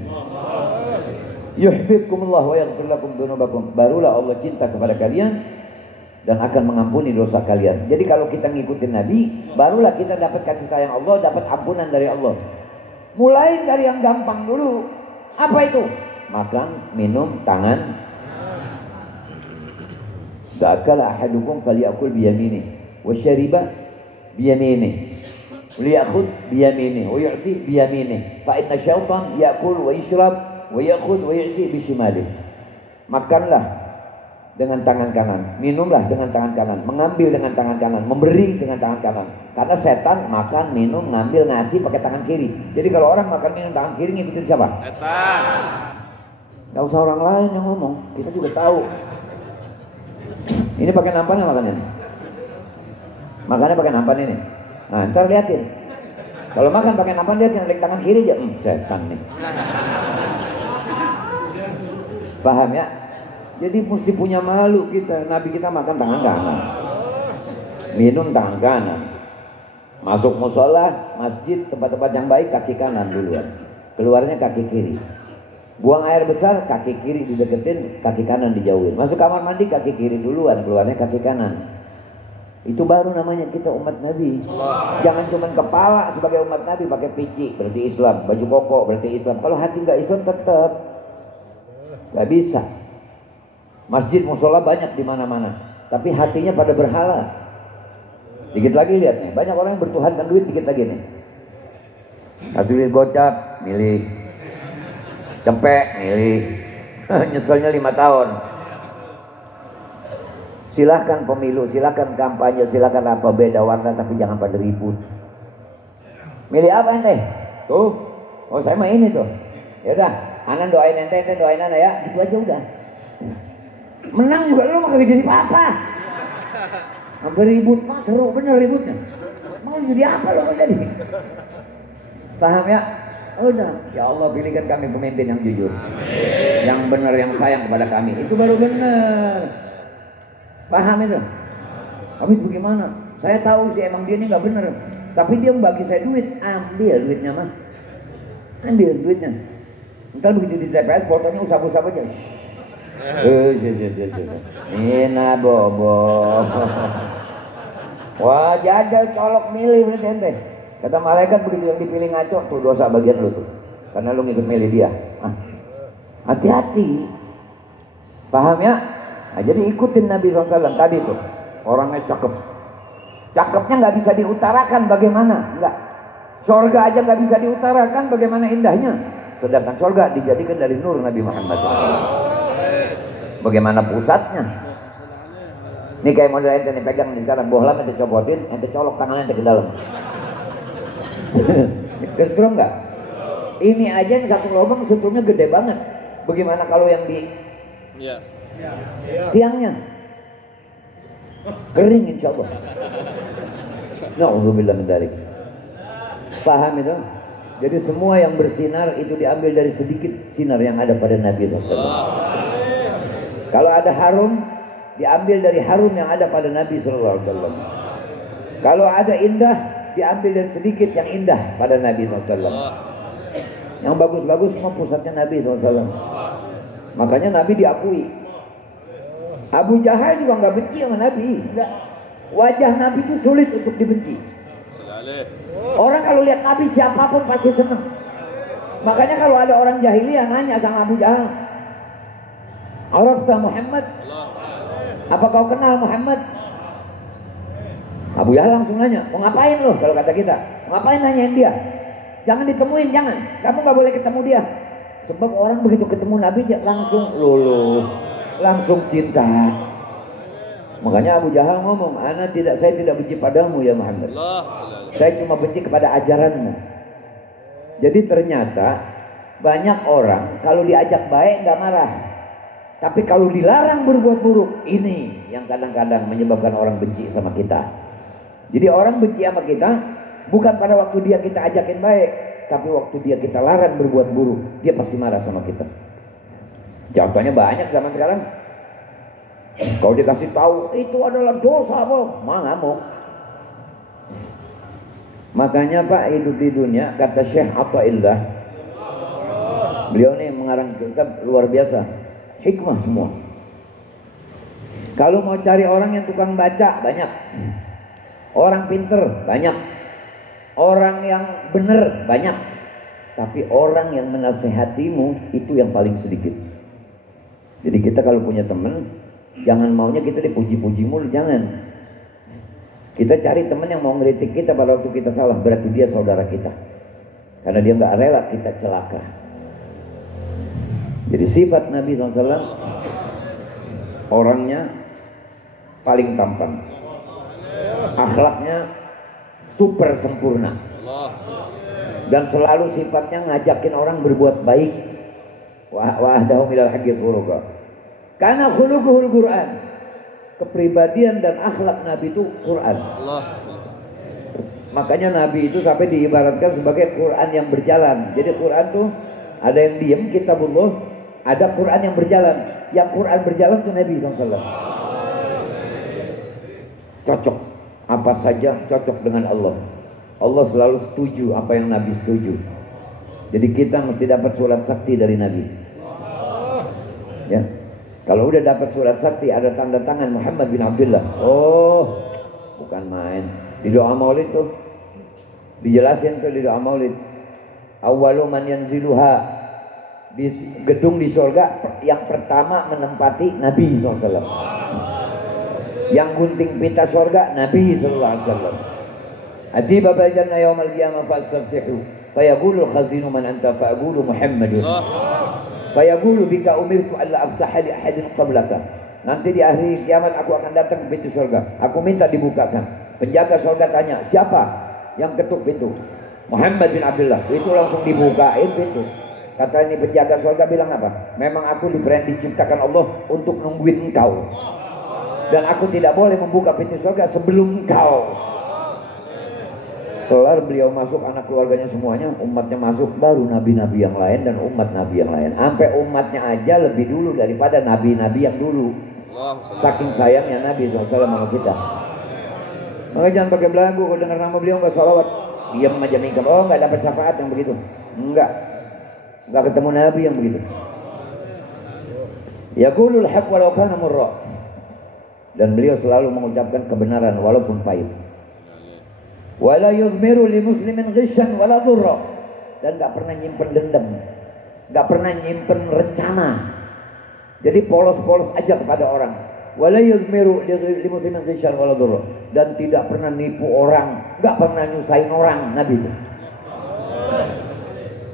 Yuhibbukumullahu wa yaghfir lakum dzunubakum. Barulah Allah cinta kepada kalian dan akan mengampuni dosa kalian. Jadi kalau kita ngikutin Nabi, barulah kita dapat kasih sayang Allah, dapat ampunan dari Allah. Mulai dari yang gampang dulu. Apa itu? Makan, minum, tangan. Sa'akala ahadukum falyakul biyamini wa syariba biyamini. Liyakhud biyamini wa yu'ti biyamini. Fa inna syaitan ya'kul wa yashrab wa ya'khud wa yu'ti bishimali. Makanlah dengan tangan kanan, minumlah dengan tangan kanan, mengambil dengan tangan kanan, memberi dengan tangan kanan. Karena setan makan, minum, ngambil, ngasih pakai tangan kiri. Jadi kalau orang makan, minum tangan kiri, ngikutin siapa? Setan. Gak usah orang lain yang ngomong, kita juga tahu. Ini pakai nampan nggak makannya? Makannya pakai nampan ini. Nah, ntar liatin. Kalau makan pakai nampan, liatin tangan kiri aja. Setan nih. Paham ya? Jadi mesti punya malu kita. Nabi kita makan tangan kanan, minum tangan kanan, masuk musola, masjid, tempat-tempat yang baik kaki kanan duluan, keluarnya kaki kiri. Buang air besar, kaki kiri dideketin, kaki kanan dijauhin. Masuk kamar mandi, kaki kiri duluan, keluarnya kaki kanan. Itu baru namanya kita umat Nabi. Jangan cuma kepala sebagai umat Nabi pakai pici berarti Islam, baju koko berarti Islam. Kalau hati nggak Islam tetap nggak bisa. Masjid, musola banyak di mana-mana, tapi hatinya pada berhala. Dikit lagi lihat nih, banyak orang yang bertuhankan duit, dikit lagi nih. Kasih duit gocap, milih. Cempek, milih. Nyeselnya 5 tahun. Silahkan pemilu, silahkan kampanye, silahkan apa, beda warna, tapi jangan pada ribut. Milih apa ente? Tuh, oh saya mah ini tuh. Ya udah, anan doain ente doain ana ya, gitu aja udah. Menang juga lu mah kagak jadi apa-apa. Sampai ribut mah seru bener ributnya. Mau jadi apa lu mau jadi? Paham ya? Udah, ya Allah pilihkan kami pemimpin yang jujur, yang benar, yang sayang kepada kami. Itu baru benar. Paham itu? Habis bagaimana? Saya tahu sih emang dia ini nggak benar, tapi dia bagi saya duit, ambil duitnya mah, ambil duitnya. Ntar begitu di TPS fotonya usap-usap aja. Ina bobo. Wah jadal colok milih berarti ente. Kata malaikat begitu yang dipilih ngaco tuh dosa bagian lu tuh, karena lu ngikut milih dia. Hati-hati. Paham ya? Nah, jadi ikutin Nabi SAW tadi tuh. Orangnya cakep. Cakepnya nggak bisa diutarakan bagaimana? Enggak. Surga aja nggak bisa diutarakan bagaimana indahnya. Sedangkan surga dijadikan dari nur Nabi Muhammad SAW. Bagaimana pusatnya? Ini kayak model ente nih pegang nih sekarang, bohlam ente copotin, ente colok tangannya ente ke dalam. Kesetrum nggak? Ini aja nih satu lubang setrumnya gede banget. Bagaimana kalau yang di tiangnya? Kering insya Allah. Na'udzubillah min dzalik. Paham itu? Jadi semua yang bersinar itu diambil dari sedikit sinar yang ada pada Nabi SAW. Kalau ada harum, diambil dari harum yang ada pada Nabi SAW. Kalau ada indah, diambil dari sedikit yang indah pada Nabi SAW. Yang bagus-bagus semua pusatnya Nabi SAW. Makanya Nabi diakui. Abu Jahal juga nggak benci sama Nabi. Enggak. Wajah Nabi itu sulit untuk dibenci. Orang kalau lihat Nabi siapapun pasti senang. Makanya kalau ada orang jahiliyah nanya sama Abu Jahal, Arafta Muhammad? Apa kau kenal Muhammad? Abu Jahal langsung nanya, mau ngapain lo? Kalau kata kita, mau ngapain nanyain dia? Jangan ditemuin, jangan. Kamu nggak boleh ketemu dia. Sebab orang begitu ketemu Nabi langsung luluh, langsung cinta. Makanya Abu Jahal ngomong, saya tidak benci padamu ya Muhammad. Saya cuma benci kepada ajaranmu. Jadi ternyata banyak orang kalau diajak baik nggak marah. Tapi kalau dilarang berbuat buruk, ini yang kadang-kadang menyebabkan orang benci sama kita. Jadi orang benci sama kita Bukan pada waktu dia kita ajakin baik, tapi waktu dia kita larang berbuat buruk, dia pasti marah sama kita. Contohnya banyak zaman sekarang. Kalau dikasih tahu itu adalah dosa, ngamuk. Makanya Pak, hidup di dunia, kata Syekh Athaillah, beliau nih mengarang kitab luar biasa, hikmah semua. Kalau mau cari orang yang tukang baca, banyak. Orang pinter, banyak. Orang yang benar, banyak. Tapi orang yang menasehatimu, itu yang paling sedikit. Jadi kita kalau punya teman, jangan maunya kita dipuji-puji mulu, jangan. Kita cari teman yang mau ngeritik kita pada waktu kita salah, berarti dia saudara kita. Karena dia nggak rela kita celaka. Jadi sifat Nabi SAW, orangnya paling tampan, akhlaknya super sempurna, dan selalu sifatnya ngajakin orang berbuat baik. Wahdahu minal haqqi turuqa. Karena khuluquhul Quran. Kepribadian dan akhlak Nabi itu Quran. Makanya Nabi itu sampai diibaratkan sebagai Quran yang berjalan. Jadi Quran tuh ada yang diem, kitabullah, ada Quran yang berjalan. Yang Quran berjalan itu Nabi SAW. Cocok, apa saja cocok dengan Allah. Allah selalu setuju apa yang Nabi setuju. Jadi kita mesti dapat surat sakti dari Nabi. Ya. Kalau udah dapat surat sakti, ada tanda tangan Muhammad bin Abdullah. Oh, bukan main. Di doa Maulid tuh dijelasin tuh di doa Maulid. Awwalu man yanziluha, di gedung di surga yang pertama menempati Nabi SAW. Yang gunting pita surga Nabi SAW. Atiba bal jannah yaumal qiyamah fastaftihu fayaqulu khazinu man anta faqulu Muhammadun. Fayaqulu bika umirtu alla aftaha li ahadin qablaka. Nanti di akhir kiamat aku akan datang ke pintu surga. Aku minta dibukakan. Penjaga surga tanya, siapa yang ketuk pintu? Muhammad bin Abdullah. Itu langsung dibukain pintu. Kata ini penjaga surga bilang apa? Memang aku diciptakan Allah untuk nungguin engkau. Dan aku tidak boleh membuka pintu surga sebelum engkau. Kelar beliau masuk, anak keluarganya semuanya, umatnya masuk, baru nabi-nabi yang lain dan umat nabi yang lain. Sampai umatnya aja lebih dulu daripada nabi-nabi yang dulu. Saking sayangnya Nabi SAW sama kita. Maka jangan pakai belagu, kalau dengar nama beliau nggak sholawat, diam aja mingkem. Oh, nggak dapat syafaat yang begitu. Nggak ketemu Nabi yang begitu. Yaqulul haqq walau kana murra. Dan beliau selalu mengucapkan kebenaran walaupun pahit. Wala yudmiru li muslimin ghishan wala dhurra. Dan gak pernah nyimpen dendam, gak pernah nyimpen rencana. Jadi polos-polos aja kepada orang. Wala yudmiru li muslimin ghishan wala dhurra. Dan tidak pernah nipu orang, gak pernah nyusahin orang, Nabi itu.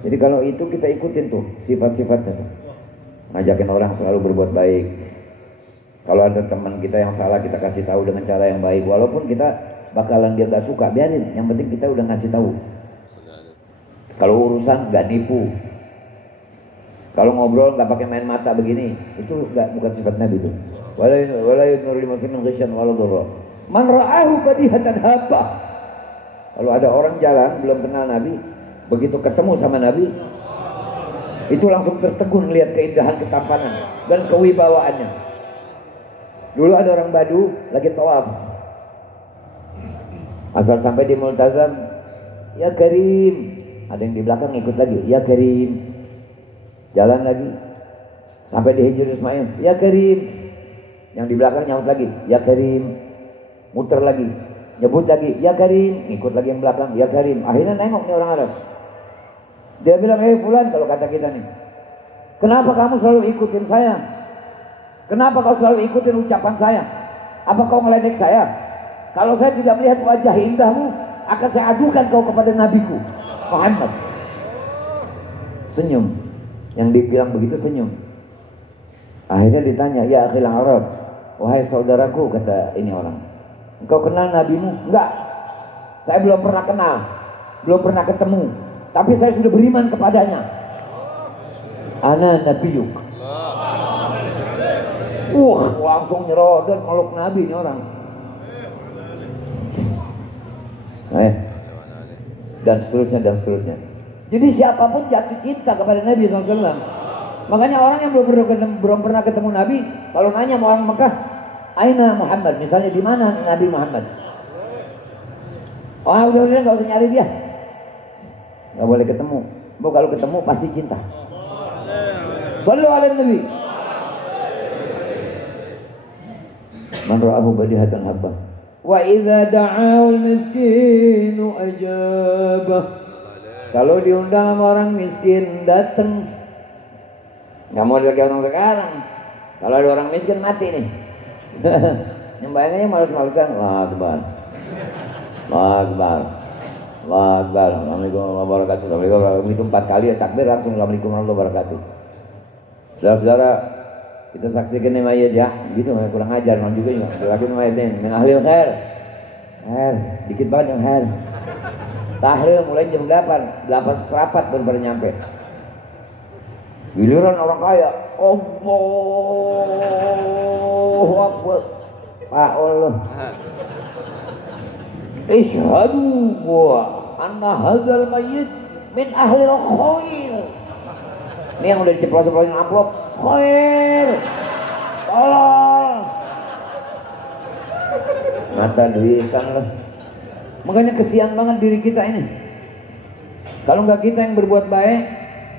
Jadi kalau itu kita ikutin tuh sifat-sifatnya tuh. Ngajakin orang selalu berbuat baik. Kalau ada teman kita yang salah, kita kasih tahu dengan cara yang baik. Walaupun kita bakalan dia gak suka, biarin. Yang penting kita udah ngasih tahu. Kalau urusan gak nipu. Kalau ngobrol gak pakai main mata begini, itu bukan sifat Nabi itu. Wala yudnur li muslimin ghisyan wala dhurra. Man ra'ahu badihatan haba. Kalau ada orang jalan belum kenal Nabi, begitu ketemu sama Nabi, itu langsung tertegun lihat keindahan, ketampanan dan kewibawaannya. Dulu ada orang Badu lagi tawaf. Asal sampai di Multazam, ya Karim. Ada yang di belakang ikut lagi, ya Karim. Jalan lagi. Sampai di Hijr Ismail, ya Karim. Yang di belakang nyaut lagi, ya Karim. Muter lagi, nyebut lagi, ya Karim. Ikut lagi yang belakang, ya Karim. Akhirnya nengok nih orang Arab. Dia bilang, fulan, kalau kata kita nih, kenapa kamu selalu ikutin saya? Kenapa kau selalu ikutin ucapan saya? Apa kau meledek saya? Kalau saya tidak melihat wajah indahmu, akan saya adukan kau kepada nabiku Muhammad. Senyum. Yang dibilang begitu senyum. Akhirnya ditanya, ya akhil Arab, wahai saudaraku, kata ini orang, engkau kenal nabimu? Enggak, saya belum pernah kenal, belum pernah ketemu, tapi saya sudah beriman kepadanya. Ana nabiyuk. Langsung nyerodot meluk Nabi ini orang. dan seterusnya dan seterusnya. Jadi siapapun jatuh cinta kepada Nabi SAW. Makanya orang yang belum pernah ketemu Nabi, kalau nanya sama orang Mekah, Aina Muhammad, misalnya di mana Nabi Muhammad? Oh udah nggak usah nyari dia, nggak boleh ketemu. Bu kalau ketemu pasti cinta. Sallu ala Nabi. Man ra'ahu badihatan habba. Wa idza da'al miskinu ajabah. Kalau diundang sama orang miskin datang. Nggak mau lagi orang sekarang. Kalau ada orang miskin mati nih. Yang bayangannya malas-malasan. Allahu Akbar. Allahu Akbar. Allahu Akbar. Assalamualaikum warahmatullahi wabarakatuh. Assalamualaikum. Itu 4 kali ya takbir langsung Assalamualaikum warahmatullahi wabarakatuh. Saudara-saudara, kita saksikan ini mayat ya. Gitu kurang ajar memang juga ya. Lagi mayatnya min ahlil khair. Khair, dikit banget yang khair. Tahlil mulai jam 8 seperempat baru nyampe. Giliran orang kaya, Allahu Akbar. Pak Allah. Ishhadu wa anna hadzal mayyit min ahli khair. Ini yang udah diceplos-ceplosin amplop. Khair. Tolong. Mata duitan lah. Makanya kesian banget diri kita ini. Kalau nggak kita yang berbuat baik,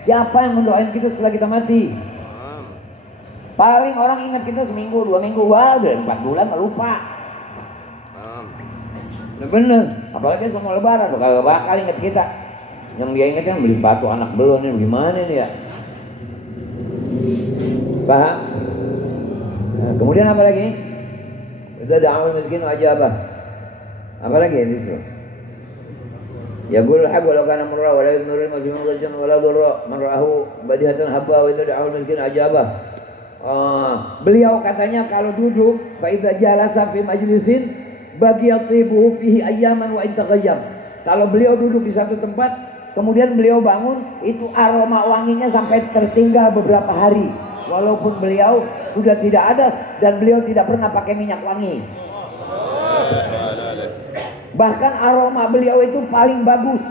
siapa yang mendoain kita setelah kita mati? Paling orang ingat kita seminggu, 2 minggu, wah udah 4 bulan lupa. Udah bener, apalagi semua lebaran, kagak bakal ingat kita. Yang dia ingat kan beli sepatu anak belum nih, gimana nih ya? Paham? Nah, kemudian apa lagi? Itu da'awul miskin aja apa? Apa lagi itu? Ya qul hab walau kana murra wala yudnurul majnun rajan wala durra man ra'ahu badihatan habba wa idza da'awul miskin ajaba. Beliau katanya kalau duduk fa idza jalasa fi majlisin bagiyatibuhu fihi ayyaman wa intaghayyam. Kalau beliau duduk di satu tempat kemudian beliau bangun, itu aroma wanginya sampai tertinggal beberapa hari walaupun beliau sudah tidak ada dan beliau tidak pernah pakai minyak wangi. Bahkan aroma beliau itu paling bagus.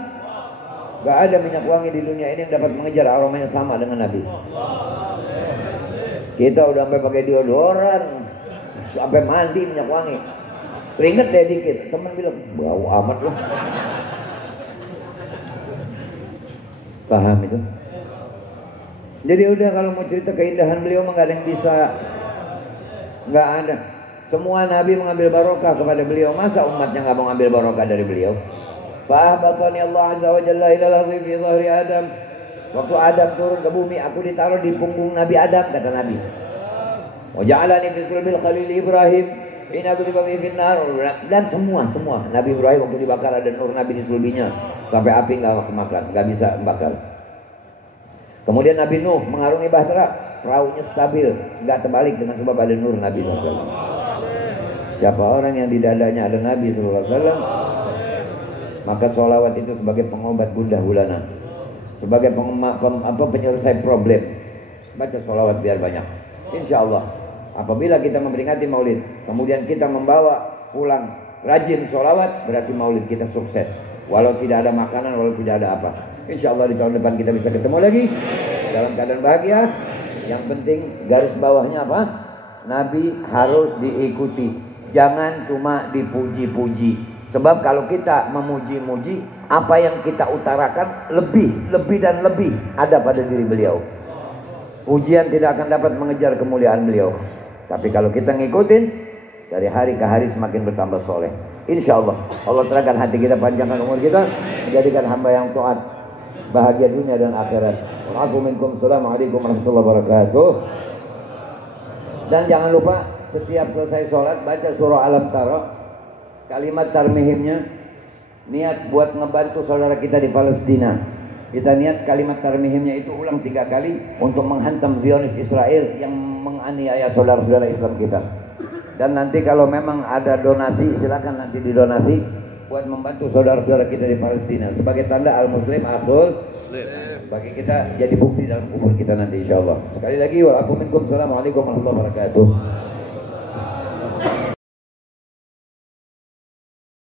Gak ada minyak wangi di dunia ini yang dapat mengejar aromanya sama dengan Nabi. Kita udah sampai pakai deodoran, sampai mandi minyak wangi. Keringet deh dikit, teman bilang bau amat loh. Paham itu? Jadi udah kalau mau cerita keindahan beliau mah gak ada yang bisa. Gak ada. Semua Nabi mengambil barokah kepada beliau. Masa umatnya gak mau ambil barokah dari beliau? Fahbatani Allah Azza wa Jalla ila al-ardi fi dhahri Adam. Waktu Adam turun ke bumi, aku ditaruh di punggung Nabi Adam, kata Nabi. Wa ja'alani fi sulbil Khalil Ibrahim hina ghuriba fi nar. Dan semua Nabi Ibrahim waktu dibakar ada nur Nabi di sulbinya sampai api enggak kemakan, enggak bisa membakar. Kemudian Nabi Nuh mengarungi bahtera, perahunya stabil, enggak terbalik dengan sebab ada nur Nabi SAW. Siapa orang yang di dadanya ada Nabi SAW, maka sholawat itu sebagai pengobat gundah gulana, sebagai penyelesai problem. Baca sholawat biar banyak. Insya Allah apabila kita memperingati maulid kemudian kita membawa pulang rajin sholawat, berarti maulid kita sukses. Walau tidak ada makanan, walau tidak ada apa, insya Allah di tahun depan kita bisa ketemu lagi dalam keadaan bahagia. Yang penting garis bawahnya apa? Nabi harus diikuti, jangan cuma dipuji-puji. Sebab kalau kita memuji-muji, apa yang kita utarakan lebih dan lebih ada pada diri beliau. Pujian tidak akan dapat mengejar kemuliaan beliau. Tapi kalau kita ngikutin, dari hari ke hari semakin bertambah soleh. Insya Allah, Allah terangkan hati kita, panjangkan umur kita, menjadikan hamba yang taat, bahagia dunia dan akhirat. Assalamualaikum warahmatullahi wabarakatuh. Dan jangan lupa setiap selesai sholat baca surah Al-Tara. Kalimat tarmihimnya niat buat ngebantu saudara kita di Palestina. Kita niat kalimat tarmihimnya itu ulang 3 kali untuk menghantam Zionis Israel yang menganiaya saudara-saudara Islam kita. Dan nanti kalau memang ada donasi, silakan nanti didonasi buat membantu saudara-saudara kita di Palestina sebagai tanda al-muslim akhul bagi kita, jadi bukti dalam kubur kita nanti insyaallah. Sekali lagi wa'alaikum warahmatullahi wabarakatuh.